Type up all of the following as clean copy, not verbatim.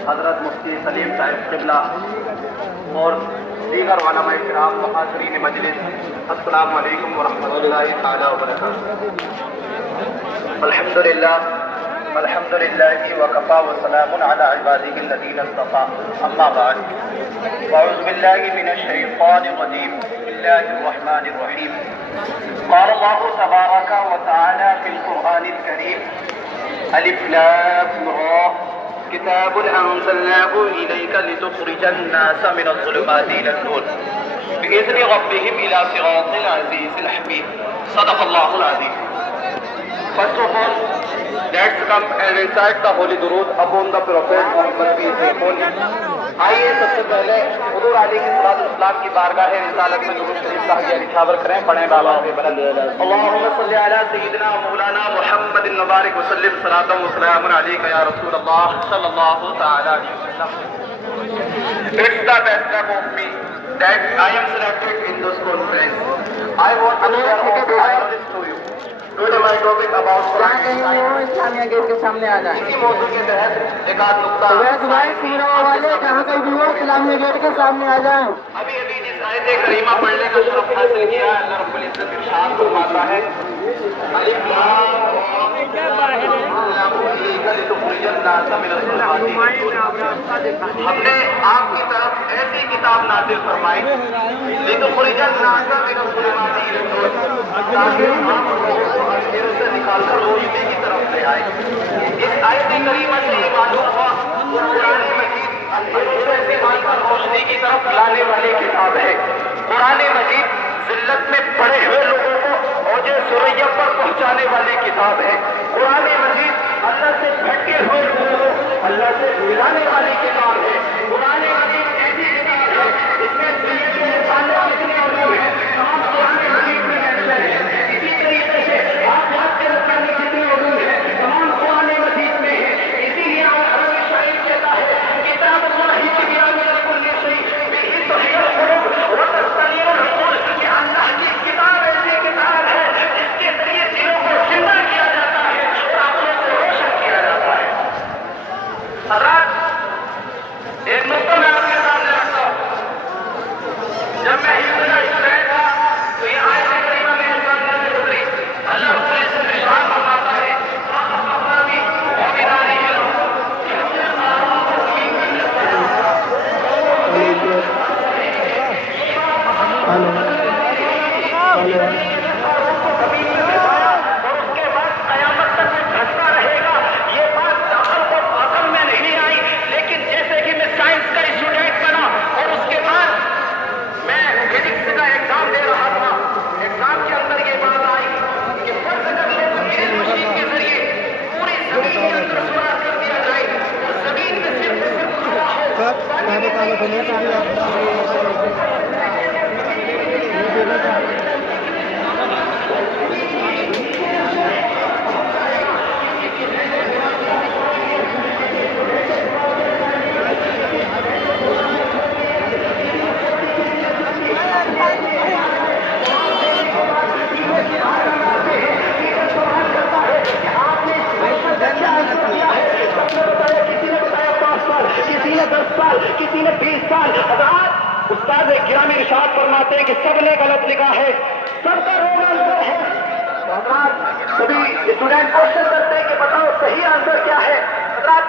हजरत मुफ्ती सलीम साहिब क़िबला और दीगर उलमा इकराम व हाज़रीन मजलिस, अस्सलामु अलैकुम व रहमतुल्लाहि तआला व बरकातुहू। अल्हम्दुलिल्लाहि व कफ़ा व सलामुन अला इबादिहिल लज़ीना इस्तफ़ा, अम्मा बाद। अऊज़ु बिल्लाहि मिनश शैतानिर रजीम, बिस्मिल्लाहिर रहमानिर रहीम। क़ाल अल्लाहु तबारक व तआला फ़िल क़ुरआनिल करीम, अलिफ लाम रा, किताबुन अंज़लनाहु इलैका लितुख़रिजन नास मिनज़ ज़ुलुमाति इलन नूर बिइज़्नि रब्बिहिम इला सिरातिल अज़ीज़िल हमीद। सदक़ल्लाहुल अज़ीम। First of all, let's come and recite the holy durood upon the Prophet Muhammad peace be upon him. आइए सबसे पहले हुज़ूर अलैहिस्सलाम की बारगाह रिसालत में दुरूद शरीफ का हदिया निछावर करें। पढ़ें बाला के बुलंद। अल्लाहुम्मा सल्लि अला सय्यिदिना मौलाना मुहम्मदिन व बारिक व सल्लिम सलातन व सलामुन अलैका या रसूल अल्लाह सल्लल्लाहु तआला अलैहि वसल्लम। It's the best of me that I am selected in this conference. I want to share all this to you. Today my topic about Islamia gate के सामने आ जाए। इसी मौजूद के तहत एक आध नुक्ता वाले जहाँ कहीं भी हो इस्लामिया गेट के सामने आ जाए। अभी जिस आयत करीमा पढ़ने का शरफ हासिल किया, अल्लाह रब्बुल इज्जत इरशाद फरमाता है, अलिफ लाम हमने आपकी तरफ ऐसी किताब नाज़िल फरमाई लितुख़रिजन नास मिनज़ ज़ुलुमाति इलन नूर, ताकि आप लोगों को अंधेरों से निकालकर रोशनी की तरफ ले आए। इस आयत करीमा से ये मालूम हुआ कुरान मजीद अंधेरों से निकालकर रोशनी की तरफ लाने वाली किताब है। कुरान मजीद जिल्लत में पड़े हुए लोगों को औजे सुरैया पर पहुंचाने वाली किताब है। कुरान मजीद अल्लाह से भटके हुए लोगों को अल्लाह से मिलाने वाली किताब है। कुरान मजीद ऐसी किताब है इसमें दुनिया के इंसानों के जितने उलूम हैं तमाम कुरान मजीद में मेंशन है। इसी तरीके से आप याद के रखने के जितने उलूम हैं तमाम कुरान मजीद में है। इसीलिए अरबी शायर कहता है किताब अल्लाह ही तिबयान लिकुल्लि शै बिही तहय्युल कुलूब व तस्तनीरुल उक़ूल, कि अल्लाह की किताब ऐसी किताब है जिसके जरिए दिलों को जिंदा किया जाता है और आंखों को रोशन किया जाता है। हज़रात, एक नुक्ता मैं आपके सामने रखता हूँ। जब मैं हिंदू स्टूडेंट था तो ये आयत करीमा मेरे सामने से गुजरी। अल्लाह रब्बुल इज्जत इरशाद फरमाता है, और उसके बाद कयामत तक में धंसता रहेगा। ये बात अकल में नहीं आई, लेकिन जैसे कि मैं साइंस का स्टूडेंट बना और उसके बाद मैं फिजिक्स का एग्जाम दे रहा था, एग्जाम के अंदर ये बात आई कि फर्ज कर लो कि मशीन के जरिए पूरी जमीन के अंदर सुराख कर दिया जाए और जमीन में सिर्फ हवा हो। किसी ने 10 साल, किसी ने 20 साल। उस्ताद गिरामी इरशाद फरमाते हैं कि सबने गलत लिखा है, सबका रोल आंसर है। सभी स्टूडेंट क्वेश्चन करते हैं कि बताओ सही आंसर क्या है।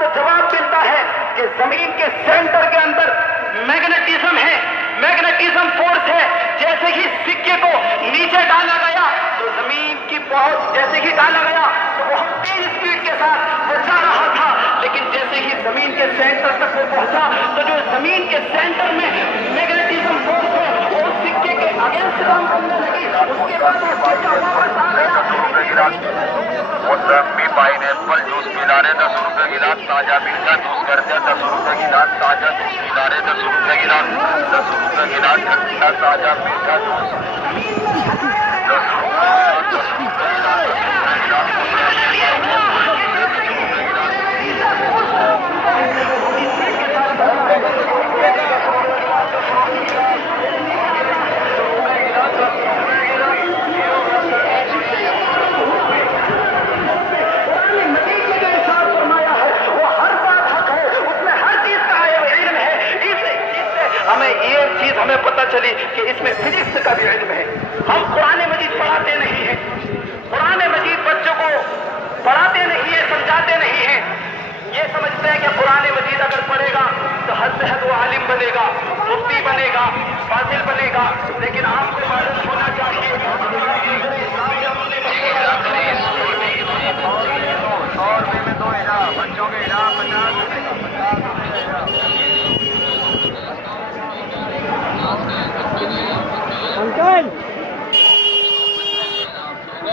तो जवाब मिलता है कि जमीन के सेंटर के अंदर मैग्नेटिज्म है, मैग्नेटिज्म फोर्स है। जैसे ही सिक्के को नीचे डाला गया तो जमीन की बहुत जैसे ही डाला गया तो बहुत तेज स्पीड के साथ वो जा रहा था, लेकिन जैसे ही जमीन के सेंटर तक वो पहुंचा तो जो जमीन के सेंटर में मैग्नेटिज्म फोर्स है वो सिक्के के अगेंस्ट काम करने लगी। उसके बाद वो सिक्का वापस आ गया। पाइनएप्पल जूस पिलाने 10 रुपए गिलास, ताजा मीठा जूस करते 10 रुपए गिलास, ताजा जूस पिलाने 10 रुपए गिलास, 10 रुपए गिलास, ताजा मीठा जूस।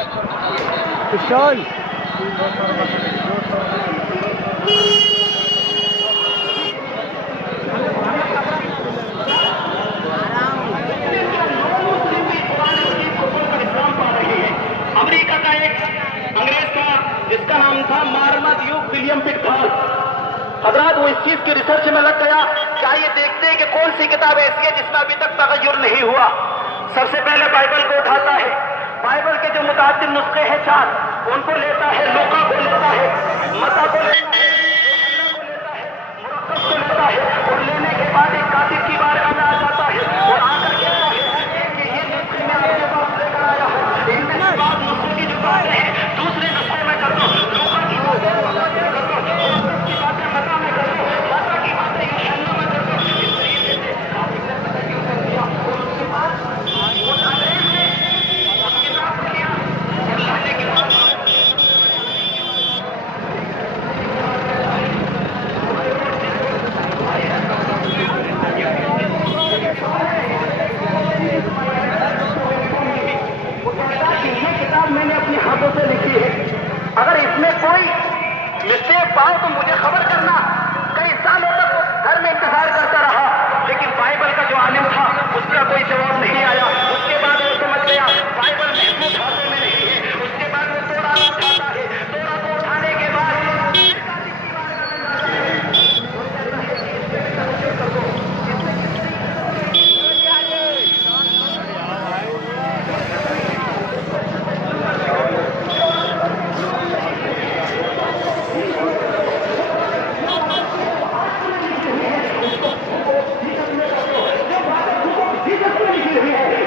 किशन अमेरिका का एक अंग्रेज था जिसका नाम था मार्मद यूक विलियम पिटफॉल। हजरात वो इस चीज की रिसर्च में लग गया, क्या ये देखते हैं कि कौन सी किताब ऐसी है जिसमें अभी तक तगय्युर नहीं हुआ। सबसे पहले बाइबल को उठाता है, बाइबल के जो मुताबिक नुस्खे हैं 4 उनको लेता है, लूका को लेता है, मत्ता को लेता है, मुरक्कब को लेता है और लेने के बाद एक कातिब की बारगाह में आ जाता है और आकर कहता है कि ये नुस्खे मैं आपके पास लेकर आया हूँ, इनमें से बाद नुस्खों की जो बातें हैं दूसरे नुस्खों में कर दो, लूका की बातें मत्ता में कर दो, मुरक्कब की बातें मत्ता में कर दो, मत्ता की बातें यूहन्ना में कर दो। इस तरीके से कातिब ने तगय्युर कर दिया और उसके बाद उस अंग्रेज ने उस किताब को लिया और लाने के बाद ये किताब मैंने अपने हाथों से लिखी है, अगर इसमें कोई मिस्टेक पाओ तो मुझे खबर करना। कई सालों तक घर में इंतजार करता रहा, लेकिन बाइबल का जो आलिम था उसका कोई जवाब नहीं आया। उसके बाद वो समझ गया बाइबल महफूज हाथों में नहीं है। उसके बाद वो तोरा उठाता है, तोरा को उठाने के बाद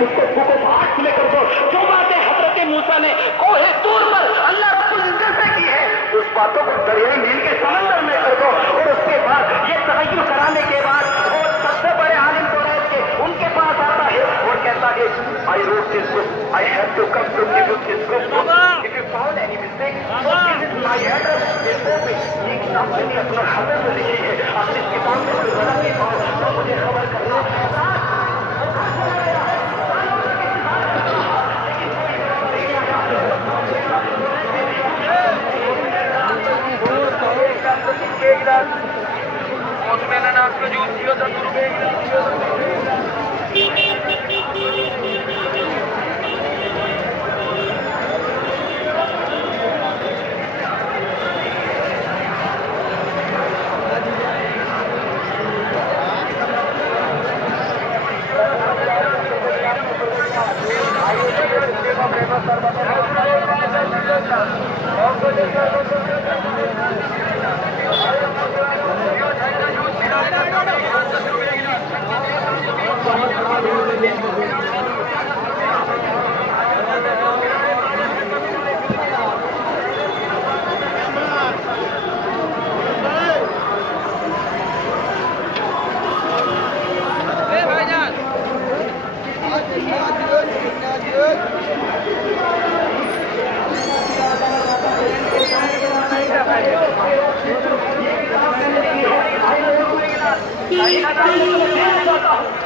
उसको फूको हाथ में कर दो। जो बातें हजरत मूसा ने कोहे तूर पर अल्लाह रब्बुल इज्जत से की है उस बातों को दरियाई नील के समंदर में कर दो। और उसके बाद ये तगय्युर कराने के बाद वो सबसे बड़े आलिम कुरैश के उनके पास आता है और कहता है I wrote this book, I have to come to give you this book, if you found any mistake so this is my address. देखो ये किताब मैंने अपने हाथों से लिखी है, अगर इस किताब में कोई गलती पाओ तो मुझे खबर करना। मैंने आपको जूस दिया था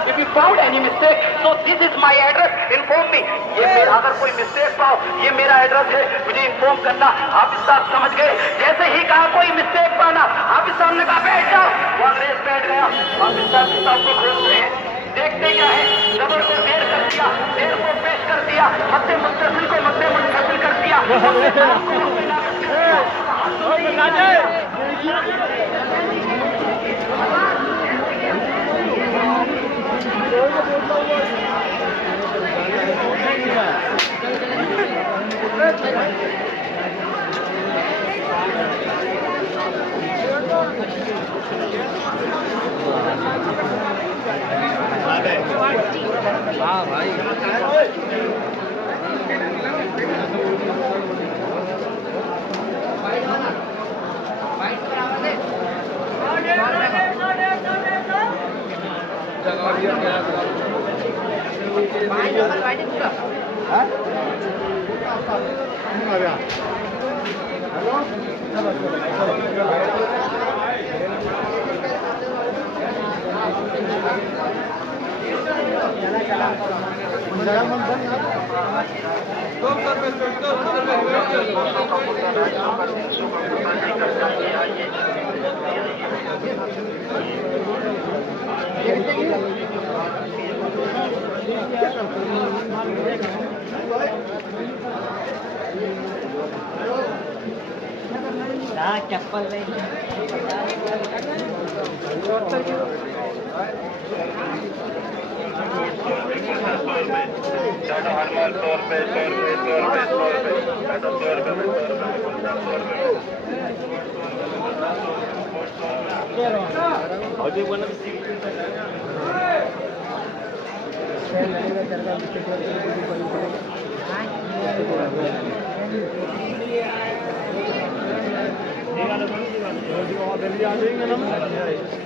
If you found any mistake, so this is my address. Inform me. ये मेरा अगर कोई मिस्टेक पाओ ये मेरा एड्रेस है, मुझे इन्फॉर्म करना। हाफिज साहब समझ गए, जैसे ही कहा कोई मिस्टेक पाना, हाफिज साहब ने कहा बैठ जाओ। वो अंग्रेज बैठ गया। हाफिज साहब किताब को खोलते हैं, देखते क्या है, जबर को देर कर दिया, देर को पेश कर दिया, मद्दे मुत्तसिल को मद्दे मुनफसिल कर दिया। हाँ भाई चला चप्पल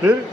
फिर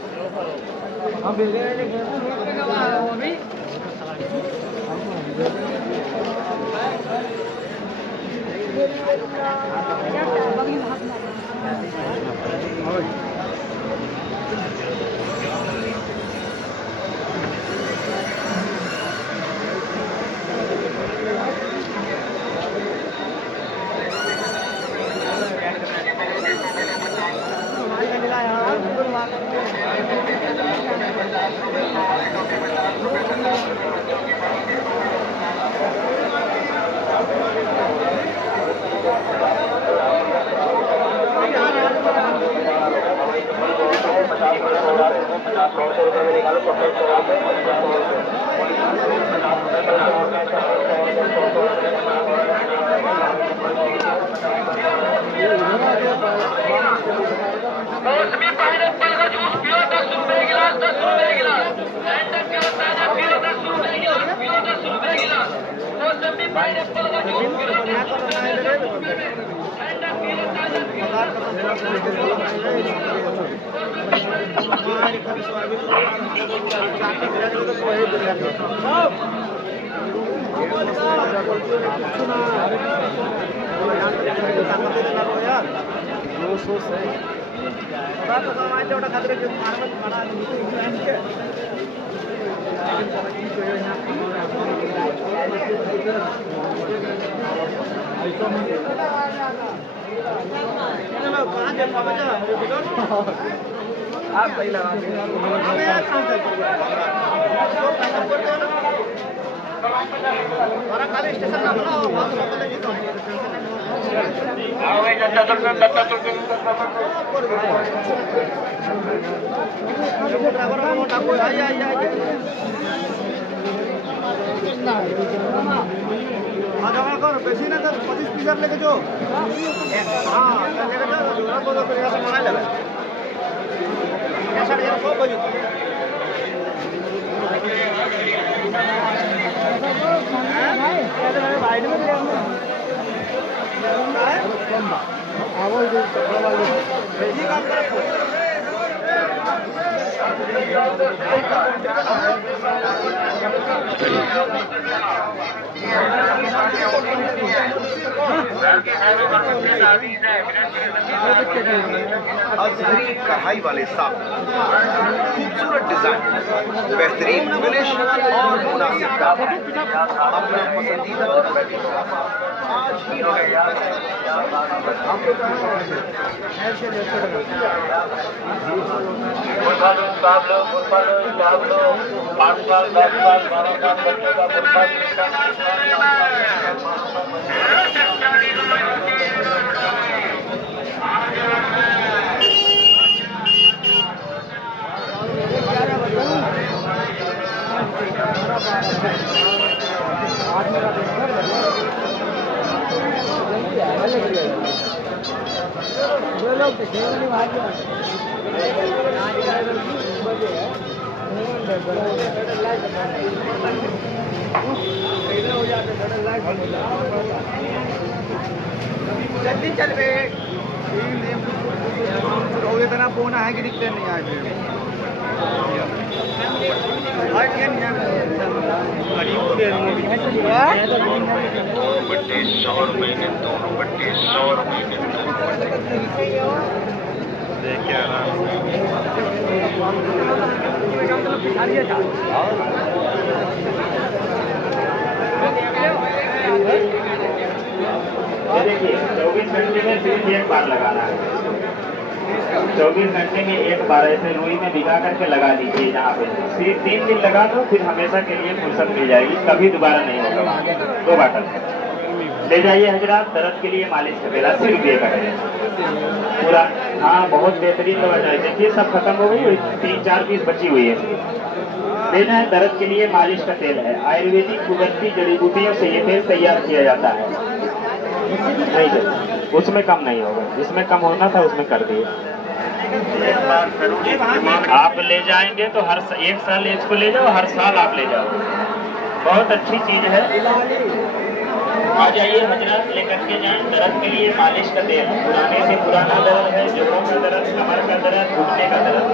मौसमी पाइनएप्पल का जूस पियो 10 रुपए गिलास 10 रुपए गिलास लंदन का ताजा पियो 10 रुपए गिलास पियो 10 रुपए गिलास मौसमी पाइनएप्पल का जूस पियो 10 रुपए लंदन पियो ताजा पियो आप सही लगा बेसी ना 25 पीस लेके जो हाँ लेके जाओ तो मंगा ले अजहरी कढ़ाई वाले साफ खूबसूरत डिजाइन बेहतरीन फिनिश और मुनासिब दाम अपना पसंदीदा आज ही जल्दी चल बे इतना फोन है कि दिखते नहीं आज बट्टे 100 रुपए के दोनों बट्टे 100 रुपए के देख क्या घंटे में सिर्फ एक बार लगाना है। 24 घंटे में एक बार ऐसे रुई में भिगा करके लगा दीजिए जहाँ पे। सिर्फ 3 दिन लगा दो, फिर हमेशा के लिए फुर्सत मिल जाएगी, कभी दोबारा नहीं होगा वहाँ। 2 बाटल ले जाइए हजरात। दर्द के लिए मालिश का तेल 80 रुपये का है पूरा। हाँ, बहुत बेहतरीन दवा है। देखिए सब खत्म हो गई, 3-4 पीस बची हुई है। लेना है। दर्द के लिए मालिश का तेल है। आयुर्वेदिक कुदरती जड़ी बूटियों से ये तेल तैयार किया जाता है। नहीं तो उसमें कम नहीं होगा, जिसमें कम होना था उसमें कर दिए। आप ले जाएंगे तो हर 1 साल इसको ले जाओ, हर साल आप ले जाओ। बहुत अच्छी चीज है। आ जाइए हजरत, लेकर के जाएं। दर्द के लिए मालिश का तेल। पुराने से पुराना दर्द है, जोड़ों का दर्द, कमर का दर्द, घुटने का दर्द।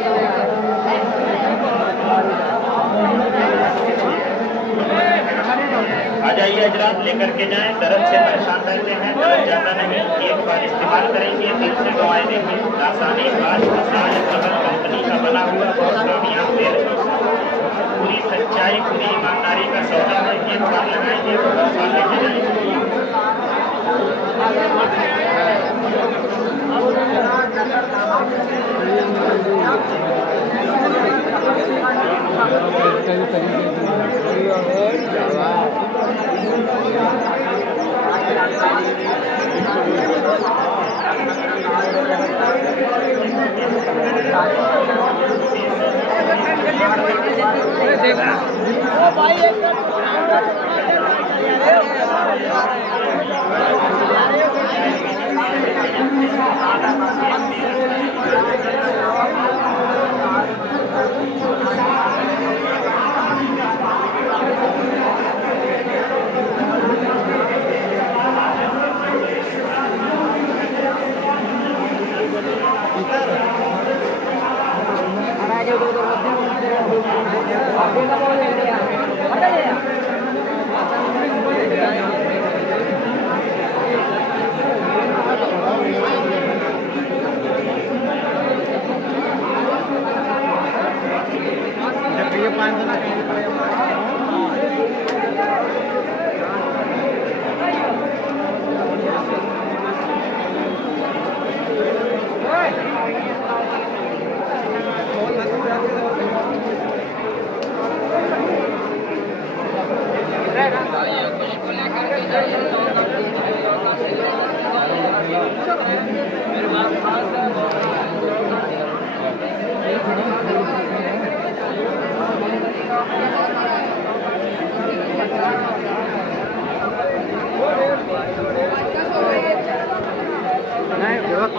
आ जाइए हजरात, लेकर के जाएं। दर्द से परेशान रहते हैं, दर्द ज्यादा नहीं, एक बार इस्तेमाल करेंगे, दिल से दवाएं देंगे। आसानी बात मसाज प्रबल कंपनी का बना हुआ बहुत कामयाब तेल। पूरी सच्चाई, पूरी ईमानदारी का सौदा है। एक बार लगाएंगे तो 10 साल लेके जाएंगे।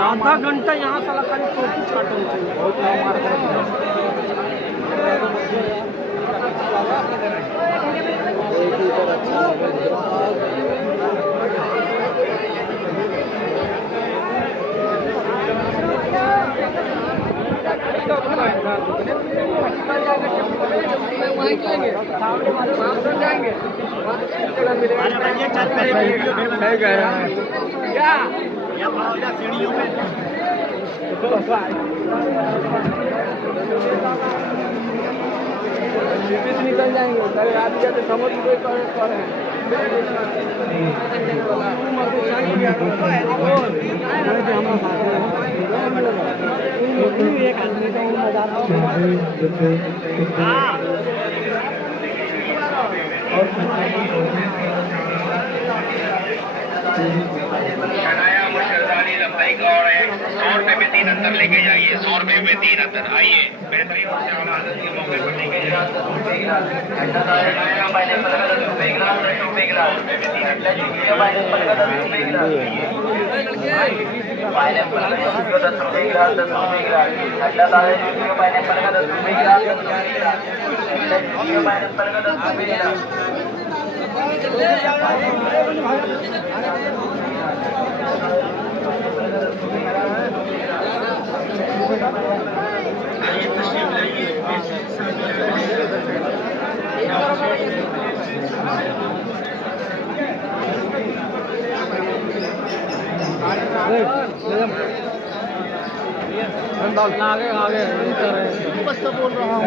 आधा घंटा यहाँ साला खाली टोपी चाटल चाहिए। बहुत सीढ़ियों में निकल जाएंगे। कल रात जाते समझ कोई करे एक आदमी का मजा लंबाई का और 100 रुपए में 3 अंदर लेके जाइए। 100 रुपए में 3 अंदर आइए। बेहतरीन से आवाज़ के मौके पर लेके आगे आगे बोल रहा हूँ।